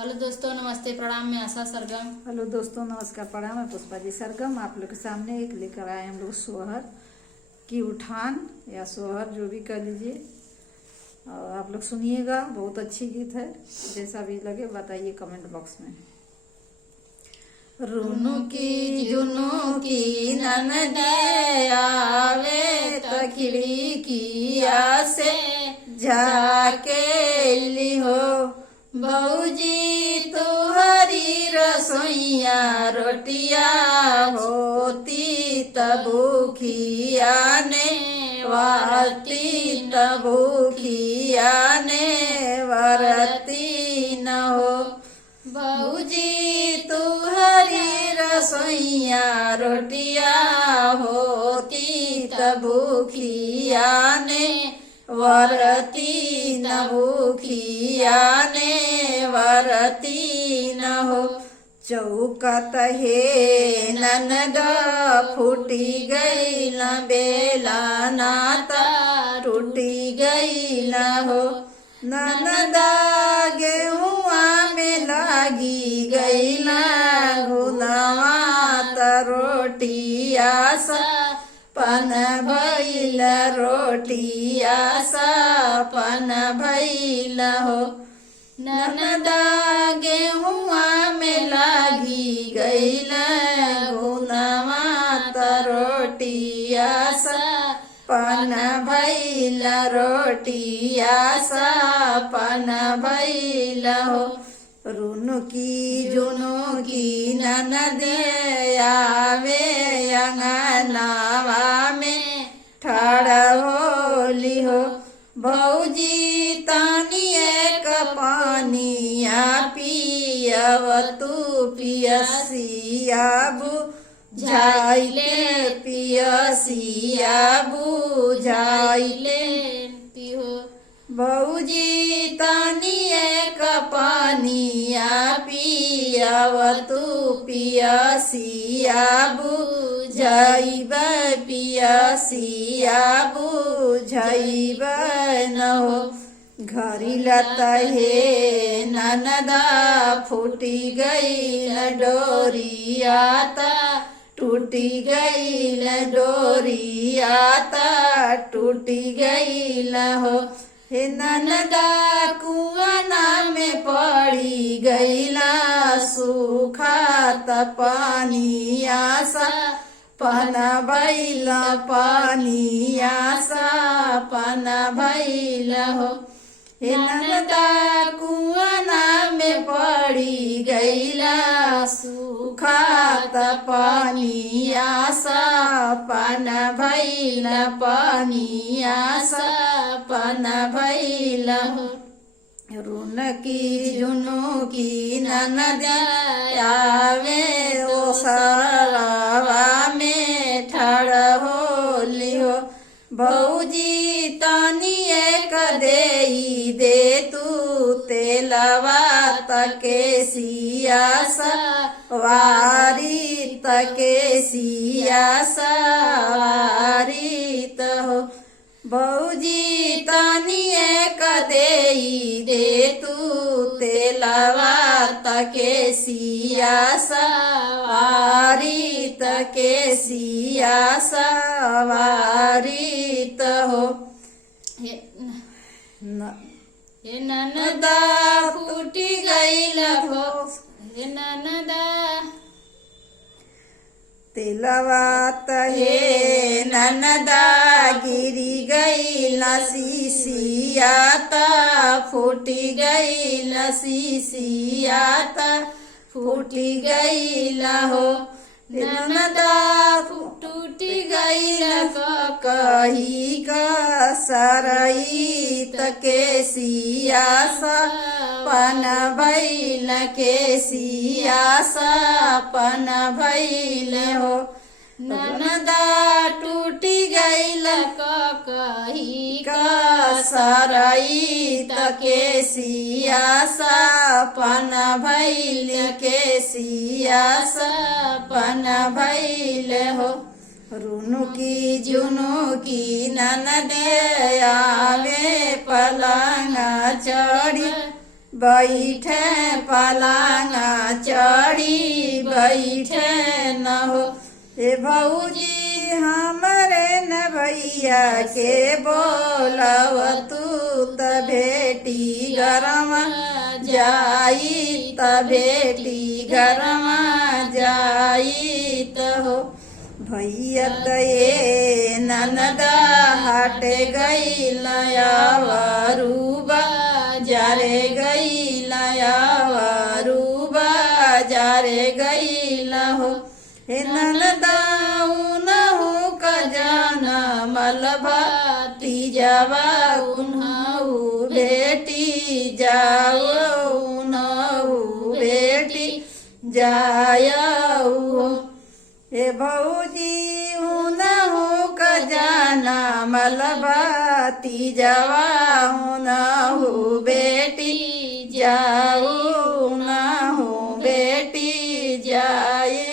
Hello दोस्तों, नमस्ते, प्रणाम। मैं आशा सरगम। हेलो दोस्तों, नमस्कार, प्रणाम। मैं पुष्पा जी सरगम आप लोग के सामने एक लेकर आए हम लोग सोहर की उठान या सोहर जो भी कह लीजिए। और आप लोग सुनिएगा, बहुत अच्छी गीत है। जैसा भी लगे बताइए कमेंट बॉक्स में। रुनु की जुनू की ननदे आवे तखिड़ी की आसे जाके लिहो बऊजी तुहरी रसोइया रोटिया होती तबूखिया ने वाती तबूखिया ने वरती न हो बऊजी तुहरी रसोइया रोटिया होती तबूखिया ने वरती न भूखिया ने वरती न हो चौकत हे ननद फूटी गई न बेला नाता टूटी गई न हो ननदा गेहुआ में लागी गई न घुनावा रोटिया सा पन भैल रोटिया सा पन भैल हो ननदा गेहुआ में लागी गईल गुनवा रोटिया सा पन भैल रोटिया सा पन भैल हो रुनु की जुनू की ननदे आवे अंगनावा में ठाड़ होली हो भौजी तानी एक पानिया पियव तू पियसिया बुझाइले पियसिया बुझाइले हो भौजी तानी एक पानिया पियव तू पियसिया बुझाइब पियसिया बुझाइब न हो घरी लत हे ननदा फूटी गई डोरियाता टूटी गई डोरियाता टूटी गई हो हे ननदा कुआना में पड़ी गईला सुखात पानी आसा पन भैला पानी आसा पन भैला हो हे ननदा कुआना में पड़ी गईला सुखात पानी आसा पन भैला पानी आसा पन भैला हो रुन की जुनू की ननद आवे ओ सरावा में ठाड़ होली हो भौजी तानी एक देई दे तू तेलवा तके सिया वारी तके सिया वारी हो भौजी तानी एक देई दे तू तेलवा तके सिया वारी तके सिया वारी हो हे ननदा फूटी गई हो हे ननदा तेलवा हे ननदा गिरी गई शीशियाता फूटी गई शीशियाता फूटी गई हो ननदा टूटी गई कही का सरई तके सियासा पन भैल के सियासा पन भैल हो ननदा टूटी गईल कही का सरई तके सियासा पन भैल के सियासा पन भैल हो रुनु की जुनू की ननदे आवे पलंग चढ़ी बैठे पलांगा चढ़ी बैठे न हो। ए भौजी हमरे न भैया के बोलव तू त भेटी गरम जाई त भेटी गरम जाई त हो। भैया ये ननदा हट गई लयावरूबा जारे गई लयावरूबा जारे गई लहो। हे ननदा उनहु का जाना मलभा तीजावा उन्हु बेटी जाओ उन्हु बेटी जायऊ। हे भौजी उनहु का जाना मलबा तीजवा उनहु बेटी जाऊ उनहु बेटी जाए।